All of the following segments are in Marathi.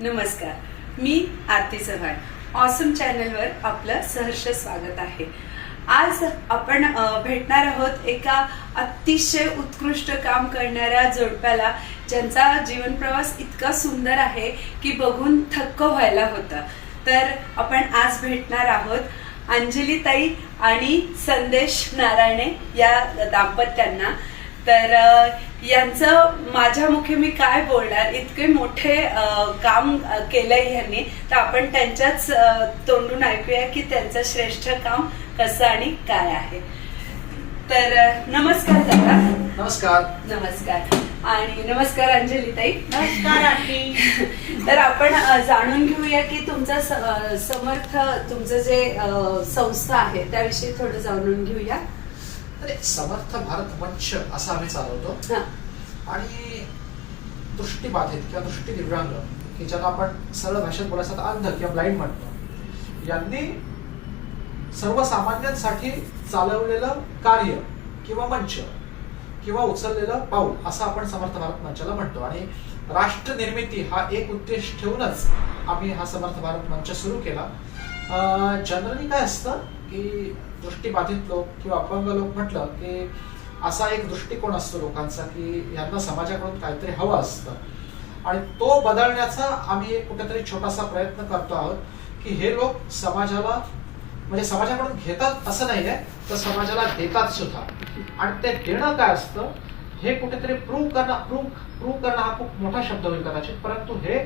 नमस्कार, मी आरती चव्हाण. ऑसम चॅनलवर आपलं सहर्ष स्वागत आहे. आज आपण भेटणार आहोत एका अतिशय उत्कृष्ट काम करणाऱ्या जोडप्याला, ज्यांचा जीवन प्रवास इतका सुंदर आहे की बघून थक्क व्हायला होतं. तर आपण आज भेटणार आहोत अंजली ताई आणि संदेश नारायणे या दाम्पत्यांना. तर यांचं माझ्या मुखे मी काय बोलणार, इतके मोठे काम केलंय यांनी. तर आपण त्यांच्याच तोंडून ऐकूया की त्यांचं श्रेष्ठ काम कसं आणि काय आहे. तर नमस्कार दादा. नमस्कार. नमस्कार. आणि नमस्कार अंजली ताई. नमस्कार आंटी. तर आपण जाणून घेऊया की तुमचा समर्थ तुमचं जे संस्था आहे त्याविषयी थोडं जाणून घेऊया. समर्थ भारत मंच असं आम्ही चालवतो. आणि दृष्टीबाधित किंवा दृष्टी दिव्यांग, की ज्यांना आपण सरळ भाषेत बोलायचं तर अंध किंवा ब्लाइंड म्हणतो, यांनी सर्वसामान्यांसाठी चालवलेलं कार्य किंवा मंच किंवा उचललेलं पाऊल असं आपण समर्थ भारत मंचाला म्हणतो. आणि राष्ट्र निर्मिती हा एक उद्देश ठेवूनच आम्ही हा समर्थ भारत मंच सुरू केला. जनरली काय असतं की दृष्टीबाधित लोक किंवा अपंग लोक म्हटलं की असा एक दृष्टिकोन असतो लोकांचा की यांना समाजाकडून काहीतरी हवं असतं, आणि तो बदलण्याचा आम्ही एक कुठेतरी छोटासा प्रयत्न करतो आहोत की हे लोक समाजाला म्हणजे समाजाकडून घेतात असं नाहीये, तर समाजाला देतात सुद्धा. आणि ते देणं काय असतं हे कुठेतरी प्रूव्ह करणं हा खूप मोठा शब्द होईल कदाचित, परंतु हे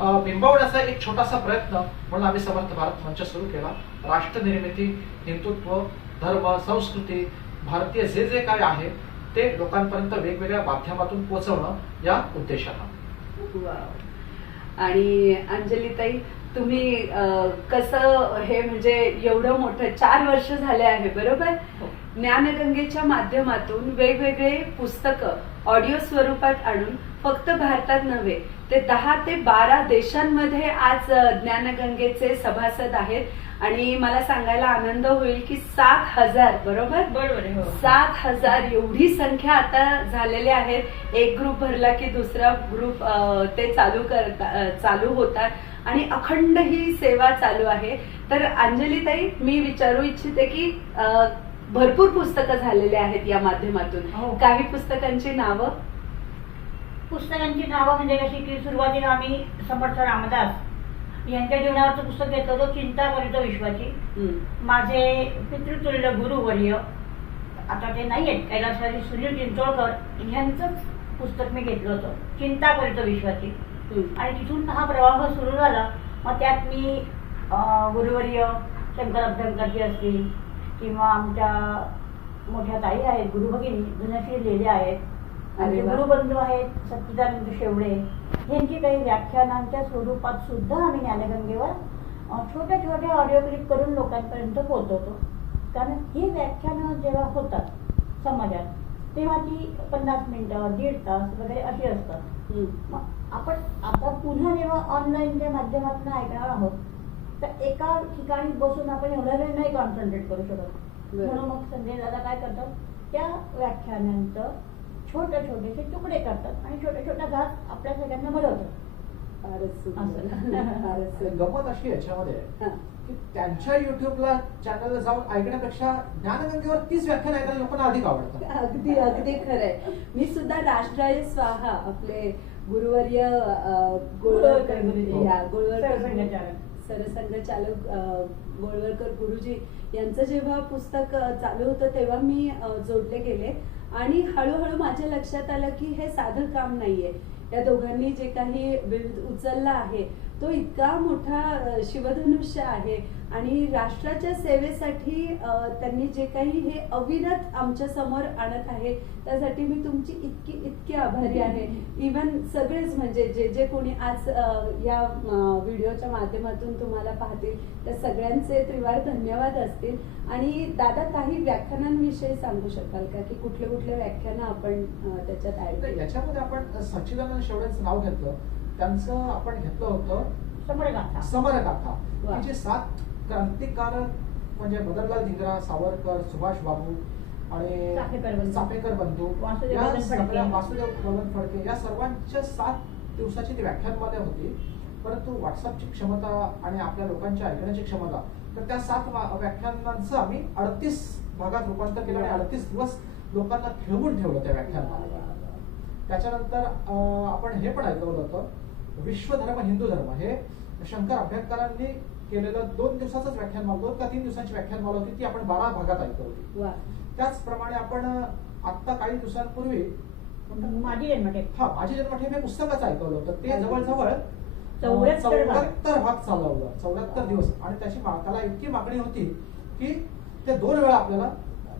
बिंबवण्याचा एक छोटासा प्रयत्न म्हणून आम्ही समर्थ भारत मंच सुरू केला. राष्ट्र निर्मिती, हिंदुत्व, धर्म, संस्कृती, भारतीय जे जे काय आहे ते लोकांपर्यंत वेगवेगळ्या माध्यमातून पोहोचवणं या उद्देशानं. आणि अंजली ताई, तुम्ही कसं हे म्हणजे एवढं मोठं 4 वर्ष झाले आहे बरोबर, ज्ञानगंगेच्या माध्यमातून वेगवेगळे पुस्तकं ऑडिओ स्वरूपात आणून फक्त भारतात नव्हे ते 10 ते 12 देशांमध्ये आज ज्ञानगंगेचे सभासद आहेत. आणि मला सांगायला आनंद होईल की 7,000 बरोबर 7,000 एवढी संख्या आता झालेल्या आहेत. एक ग्रुप भरला की दुसरा ग्रुप ते चालू होतात आणि अखंड ही सेवा चालू आहे. तर अंजली ताई, मी विचारू इच्छिते की भरपूर पुस्तकं झालेले आहेत या माध्यमातून. काही पुस्तकांची नावं म्हणजे कशी की सुरुवातीला आम्ही समर्थ रामदास यांच्या जीवनावरचं पुस्तक घेतलं होतं, चिंता करीत विश्वाची. माझे पितृतुल्य गुरुवर्य, आता ते नाही आहेत, कैलासवासी सुनील चिंचोळकर यांचंच पुस्तक मी घेतलं होतं, चिंता करीत विश्वाची. आणि तिथून हा प्रवाह सुरू झाला. मग त्यात मी गुरुवर्य शंकर अभ्यंकरजी असतील किंवा आमच्या मोठ्या ताई आहेत गुरुभगिनी जुन्याशी लिहिले आहेत, आणि गुरुबंधू आहेत सच्चिदानंद शेवडे, यांची काही व्याख्यानांच्या स्वरूपात सुद्धा आम्ही ज्ञानगंगेवर छोट्या छोट्या ऑडिओ क्लिप करून लोकांपर्यंत पोहोचवतो. कारण ही व्याख्यानं जेव्हा होतात समाजात तेव्हा ती 50 मिनिटं 1.5 तास वगैरे अशी असतात. मग आपण आता पुन्हा जेव्हा ऑनलाईनच्या माध्यमातून ऐकणार आहोत तर एका ठिकाणी बसून आपण एवढा वेळ नाही कॉन्सन्ट्रेट करू शकत. म्हणून मग संजय दादा काय करतात, त्या व्याख्यानांचं छोटेसे तुकडे करतात आणि छोट्या घात आपल्या सगळ्यांना बनवतात. गमत अशी याच्यामध्ये की त्यांच्या युट्यूबला चॅनलला जाऊन ऐकण्यापेक्षा ज्ञानगंगेवर 30 व्याख्यान ऐकायला लोकांना अधिक आवडतात. अगदी खरंय. मी मी राष्ट्राय स्वाहा आपले गुरुवर्य सरसंघचालक गोळवलकर गुरुजी यांचं जेव्हा पुस्तक चालू होतं तेव्हा मी जोडले गेले. आणि हळूहळू माझ्या लक्षात आलं की हे साधं काम नाहीये. या दोघांनी जे काही उचलला आहे तो इतका मोठा शिवधनुष्य आहे. आणि राष्ट्राच्या सेवेसाठी त्यांनी जे काही हे अविरत आमच्या समोर आणत आहे त्यासाठी मी तुमची इतकी आभारी आहे. इव्हन सगळेच म्हणजे जे कोणी आज या व्हिडिओच्या माध्यमातून तुम्हाला पाहतील त्या सगळ्यांचे त्रिवार धन्यवाद असतील. आणि दादा, काही व्याख्यानांविषयी सांगू शकाल का की कुठले व्याख्यानं आपण त्याच्यात ऍड? याच्यामध्ये आपण सच्चिदानंद शेवड्यांचं नाव घेतलं. त्यांचं आपण घेतलं होतं समरगाथा, की जे 7 क्रांतिकारक म्हणजे मदनलाल धिंगरा, सावरकर, सुभाष बाबू आणि चापेकर बंधू, वासुदेव बळवंत फडके या सर्वांच्या 7 दिवसाची ती व्याख्यानमाला होती. परंतु व्हॉट्सअपची क्षमता आणि आपल्या लोकांची ऐकण्याची क्षमता, तर त्या 7 व्याख्यानांचं आम्ही 38 भागात रूपांतर केलं आणि 38 दिवस लोकांना खेळवून ठेवलं त्या व्याख्यानामध्ये. त्याच्यानंतर आपण हे पण ऐकवलं होतं, विश्वधर्म हिंदू धर्म, हे शंकर अभ्यंकरांनी केलेलं 2 दिवसाचंच व्याख्यानमाला, 2 का 3 दिवसांची व्याख्यानमाला होती, ती आपण 12 भागात ऐकवली. त्याचप्रमाणे आपण आता काही दिवसांपूर्वी माझी जन्मठेप माझी जन्मठेप हे पुस्तकच ऐकवलं होतं. ते जवळजवळ 74 भाग चालवलं, 74 दिवस, आणि त्याला इतकी मागणी होती की ते 2 वेळा आपल्याला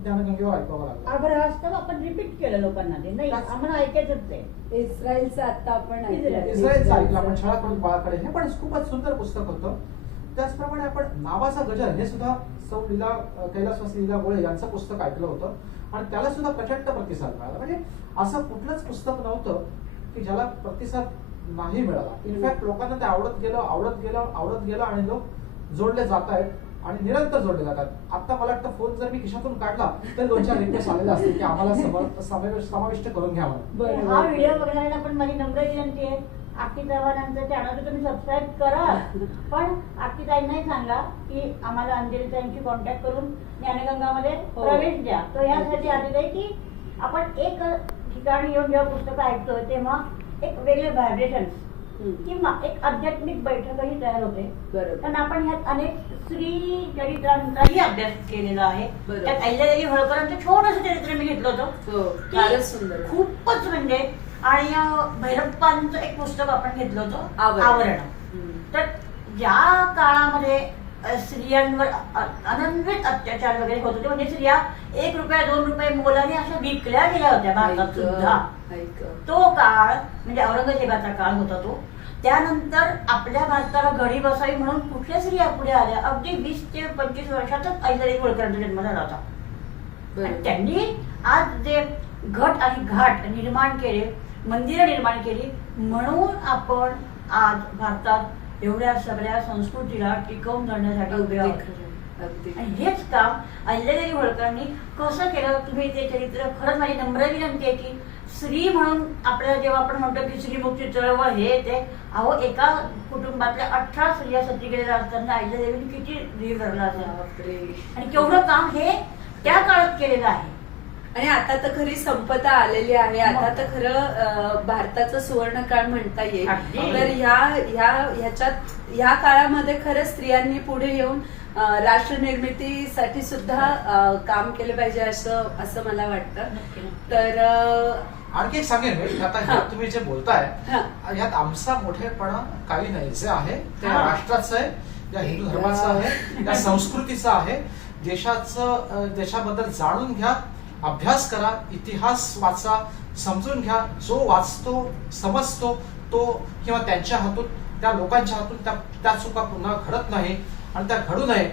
ज्ञानगंगेवर ऐकावं लागलं. वास्तव आपण रिपीट केलं लोकांना, ते नाही आम्हाला ऐकायचंच आहे. इस्रायलचं आता आपण इस्रायलचं ऐकलं आपण, छळाकडून बाळाकडे, हे पण खूपच सुंदर पुस्तक होतं. त्याचप्रमाणे आपण नावाचा गजर हे सुद्धा सौ लीला कैलासवासी लीला गोळे यांचं पुस्तक ऐकलं होतं आणि त्याला सुद्धा प्रचंड प्रतिसाद मिळाला. म्हणजे असं कुठलंच पुस्तक नव्हतं की ज्याला प्रतिसाद नाही मिळाला. इनफॅक्ट लोकांना ते आवडत गेलं आणि लोक जोडले जात आहेत आणि निरंतर जोडले जातात. आता मला वाटतं फोन जर मी खिशातून काढला तर 2-4 रिक्वेस्ट आलेले असतील की आम्हाला समाविष्ट करून घ्या म्हणून. हा व्हिडिओ बघणाऱ्यांना पण माझी नम्र विनंती आहे, आरती चव्हाणांचं चॅनल तुम्ही सबस्क्राईब करा, पण आरतीताईंनाही सांगा की आम्हाला अंजलीताईंची कॉन्टॅक्ट करून ज्ञानगंगामध्ये प्रवेश द्या. तर ह्यासाठी आरतीताई की आपण एक ठिकाणी येऊन जेव्हा पुस्तकं ऐकतोय तेव्हा एक वेगळे व्हायब्रेशन किंवा एक आध्यात्मिक बैठकही तयार होते. कारण आपण ह्यात अनेक स्त्री चरित्रांचाही अभ्यास केलेला आहे. त्यात अहिल्यादेवी होळकरांचं छोटंसं चरित्र मी घेतलं होतं, खूपच म्हणजे. आणि भैरप्पांचं एक पुस्तक आपण घेतलं होतं, आवरण. तर ज्या काळामध्ये स्त्रियांवर अनन्वित अत्याचार वगैरे होत होते, म्हणजे स्त्रिया 1 रुपया 2 रुपये मोलाने अशा विकल्या गेल्या होत्या भारतात सुद्धा. तो काळ म्हणजे औरंगजेबाचा काळ होता तो. त्यानंतर आपल्या भारताला घडी बसावी म्हणून कुठल्या स्त्रिया पुढे आल्या, अगदी 20 ते 25 वर्षातच अहिल्यादेवी होळकरांचा जन्म झाला होता. आणि त्यांनी आज जे घट आणि घाट निर्माण केले, मंदिरं निर्माण केली, म्हणून आपण आज भारतात एवढ्या सगळ्या संस्कृतीला टिकवून धरण्यासाठी उभे आहोत. आणि हेच काम अहिल्यादेवी होळकरांनी कसं केलं, तुम्ही ते चरित्र, खरंच माझी नम्र विनंती आहे की स्त्री म्हणून आपल्याला जेव्हा आपण म्हणतो की स्त्रीमुक्ती चळवळ हे ते, अहो एका कुटुंबातल्या 18 स्त्रिया सती गेलेल्या असताना अहिल्यादेवींनी किती जीव धरला असेल आणि केवढं काम हे त्या काळात केलेलं आहे. आणि आता तर खरी संपदा आलेली आहे. आता तर खरं भारताचं सुवर्ण काळ म्हणता येईल. तर ह्या काळामध्ये खरं स्त्रियांनी पुढे येऊन राष्ट्र निर्मितीसाठी सुद्धा काम केलं पाहिजे असं मला वाटतं. तर आणखी एक सांगेन, आता तुम्ही जे बोलताय यात आमचा मोठेपणा काही नाही. जे आहे ते राष्ट्राचं आहे, या हिंदू धर्माचं आहे, या संस्कृतीचं आहे. देशाबद्दल जाणून घ्या, अभ्यास करा, इतिहास वाचा, समजून घ्या. जो वाचतो, समजतो तो, किंवा त्यांच्या हातून, त्या लोकांच्या हातून त्या चुका पुन्हा घडत नाही आणि त्या घडू नये.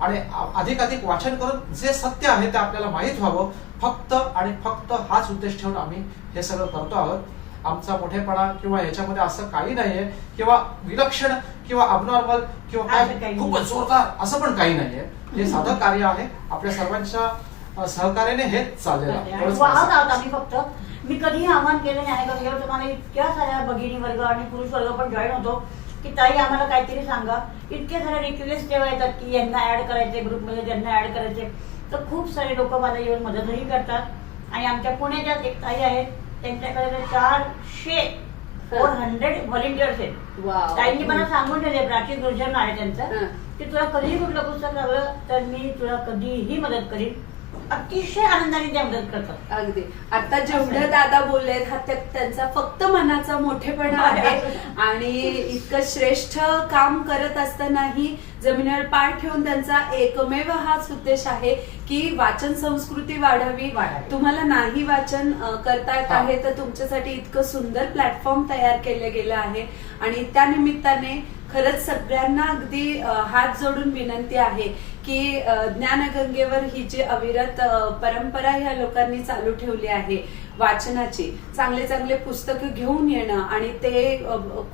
आणि अधिकाधिक वाचन करून जे सत्य आहे ते आपल्याला माहीत व्हावं, फक्त आणि फक्त हाच उद्देश ठेवून आम्ही हे सगळं करतो आहोत. आमचा मोठेपणा किंवा याच्यामध्ये असं काही नाहीये, किंवा विलक्षण किंवा अबनॉर्मल किंवा काय खूपच जोरदार असं पण काही नाहीये. हे साधं कार्य आहे, आपल्या सर्वांच्या सहकार्याने हेच चाललेलं आहे. फक्त मी कधीही आव्हान केलं नाही का, तुम्हाला इतक्या साऱ्या भगिनी वर्ग आणि पुरुष वर्ग पण जॉईन होतो की ताई आम्हाला काहीतरी सांगा. इतके सारे रिक्वेस्ट जेव्हा येतात की यांना ऍड करायचे ग्रुपमध्ये, ज्यांना ऍड करायचे, तर खूप सारे लोक मला येऊन मदतही करतात. आणि आमच्या पुण्याच्याच एक ताई आहेत, त्यांच्याकडे 400 व्हॉलेंटियर्स आहेत. ताईंनी मला सांगून ठेवले, प्राचीन गुर्जर नाव आहे त्यांचं, की तुला कधीही कुठलं पुस्तक लागलं तर मी तुला कधीही मदत करीन. अतिशय आनंदाने त्या मदत करतात. अगदी आता जेवढं दादा बोलले त्यांचा फक्त मनाचा मोठेपणा आहे. आणि इतकं श्रेष्ठ काम करत असतानाही जमिनीवर पाय ठेवून त्यांचा एकमेव हाच उद्देश आहे की वाचन संस्कृती वाढावी. तुम्हाला नाही वाचन करता येत आहे तर तुमच्यासाठी इतकं सुंदर प्लॅटफॉर्म तयार केलं गेलं आहे. आणि त्या निमित्ताने खरंच सगळ्यांना अगदी हात जोडून विनंती आहे की ज्ञानगंगेवर ही जी अविरत परंपरा ह्या लोकांनी चालू ठेवली आहे वाचनाची, चांगले चांगले पुस्तकं घेऊन येणं आणि ते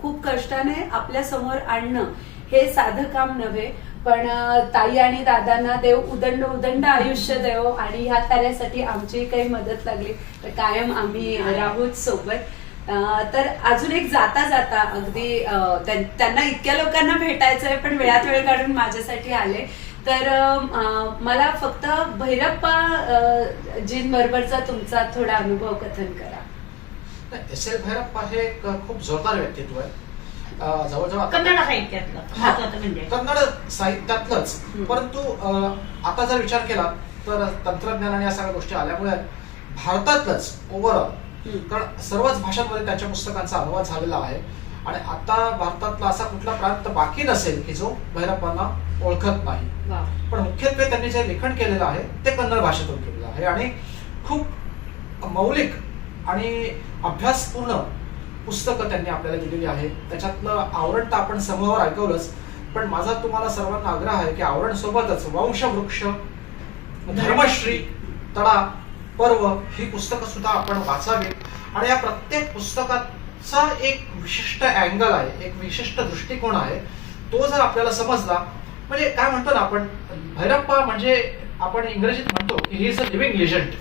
खूप कष्टाने आपल्या समोर आणणं हे साधं काम नव्हे. पण ताई आणि दादांना देव उदंड आयुष्य देव, आणि ह्या कार्यासाठी आमची काही मदत लागली तर कायम आम्ही राहूच सोबत. तर अजून एक जाता जाता अगदी त्यांना इतक्या लोकांना भेटायचंय पण वेळात वेळ काढून माझ्यासाठी आले. तर मला फक्त भैरप्पा जींबरोबरचा तुमचा थोडा अनुभव कथन करा. एस.एल. भैरप्पा हे एक खूप जोरदार व्यक्तित्व आहे. जवळजवळ कन्नड साहित्यातलं महत्त्वाचं म्हणजे कन्नड साहित्यातलंच. परंतु आता जर विचार केला तर तंत्रज्ञान आणि या सगळ्या गोष्टी आल्यामुळे भारतातलंच ओव्हरऑल, कारण सर्वच भाषांमध्ये त्यांच्या पुस्तकांचा अनुवाद झालेला आहे आणि आता भारतातला असा कुठला प्रांत बाकी नसेल की जो भैरप्पांना ओळखत नाही. पण मुख्यत्वे त्यांनी जे लेखन केलेलं आहे ते कन्नड भाषेतून केलेलं आहे आणि खूप मौलिक आणि अभ्यासपूर्ण पुस्तकं त्यांनी आपल्याला दिलेली आहे. त्याच्यातलं आवरण तर आपण समूहावर ऐकवलंच, पण माझा तुम्हाला सर्वांना आग्रह आहे की आवरण सोबतच वंशवृक्ष, धर्मश्री, तडा, पर्व ही पुस्तकं सुद्धा आपण वाचावी. आणि या प्रत्येक पुस्तकाचा एक विशिष्ट अँगल आहे, एक विशिष्ट दृष्टिकोन आहे. तो जर आपल्याला समजला, म्हणजे काय म्हणतो ना आपण, भैरप्पा म्हणजे आपण इंग्रजीत म्हणतो की he is a living legend,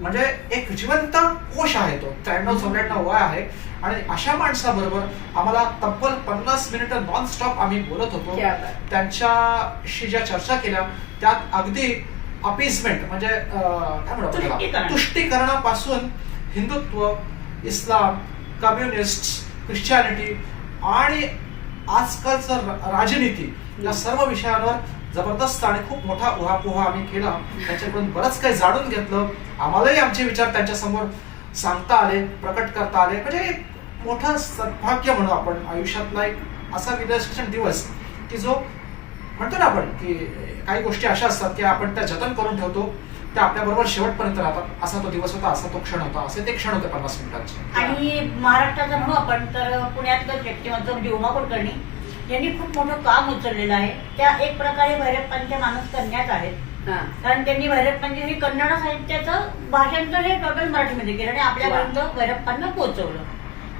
म्हणजे एक जिवंत कोश आहे तो. 93-94 वय आहे आणि अशा माणसाबरोबर आम्हाला तब्बल 50 मिनिटं नॉनस्टॉप आम्ही बोलत होतो. त्यांच्याशी ज्या चर्चा केल्या त्यात अगदी अपीसमेंट म्हणजे काय म्हणतो, तुष्टीकरणापासून हिंदुत्व, इस्लाम, कम्युनिस्ट, ख्रिश्चॅनिटी आणि आजकालचं राजनीती या सर्व विषयांवर जबरदस्त आणि खूप मोठा उहापोहा आम्ही केला. त्याच्याकडून बरंच काही जाणून घेतलं. आम्हालाही आमचे विचार त्यांच्या समोर सांगता आले, प्रकट करता आले. म्हणजे एक मोठं सद्भाग्य म्हणू आपण आयुष्यातला एक असा विलक्षण दिवस की जो म्हणतो ना आपण की काही गोष्टी अशा असतात की आपण त्या जतन करून ठेवतो, त्या आपल्या बरोबर शेवटपर्यंत राहतात. असा तो दिवस होता, असा तो क्षण होता, असे ते क्षण होते 50 मिनिटांचे. आणि महाराष्ट्राचा म्हणू आपण तर पुण्यातलं व्यक्तिमत्व म्हणजे उमा कुलकर्णी यांनी खूप मोठं काम उचललेलं आहे. त्या एक प्रकारे भैरप्पांच्या माणूस कन्याच आहेत, कारण त्यांनी भैरप्पांचे हे कन्नड साहित्याचं भाषांतर हे टोटल मराठीमध्ये केलं आणि आपल्यापर्यंत भैरप्पांना पोहोचवलं.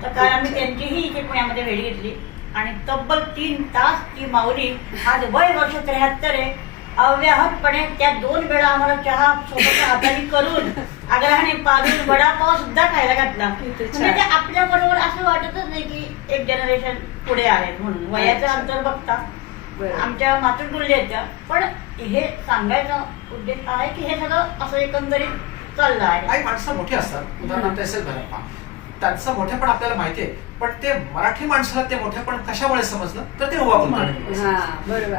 तर काल आम्ही त्यांचीही इथे पुण्यामध्ये भेट घेतली आणि तब्बल 3 तास ती माऊली, आज वय वर्ष 73 आहे, अव्याहतपणे त्या 2 वेळा आम्हाला चहा सोबत हाताने करून आग्रहाने पाजून वडापाव सुद्धा खायला घातला. म्हणजे ते आपल्या बरोबर असं वाटतच नाही की एक जनरेशन पुढे आहेत म्हणून. वयाचं अंतर बघता आमच्या मातृतुल्य आहेत त्या, पण हे सांगायचा उद्देश आहे की हे सगळं असं एकंदरीत चाललं आहे. काही माणसं मोठी असतात, उदाहरणार्थ एस.एल. भैरप्पा, त्यांचं मोठेपण आपल्याला माहिती आहे, पण ते मराठी माणसाला ते मोठेपण कशामुळे समजलं तर ते उमा कुलकर्णी.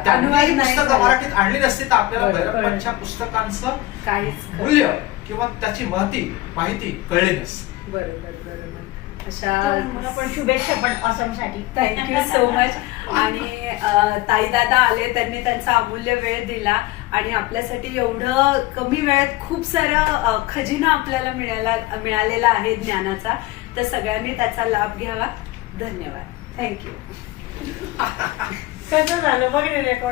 त्यांनी पुस्तकं मराठीत आणली नसती तर आपल्याला भैरप्पांच्या पुस्तकांचं काहीच मूल्य किंवा त्याची माहिती कळली नसती. बरोबर. मला पण शुभेच्छा पण असमसाठी. Thank you so much. आणि ताई दादा आले, त्यांनी त्यांचा अमूल्य वेळ दिला आणि आपल्यासाठी एवढं कमी वेळात खूप सारा खजिना आपल्याला मिळालेला आहे ज्ञानाचा. तर सगळ्यांनी त्याचा लाभ घ्यावा. धन्यवाद. थँक्यू. कसं झालं बघ रेकॉर्ड.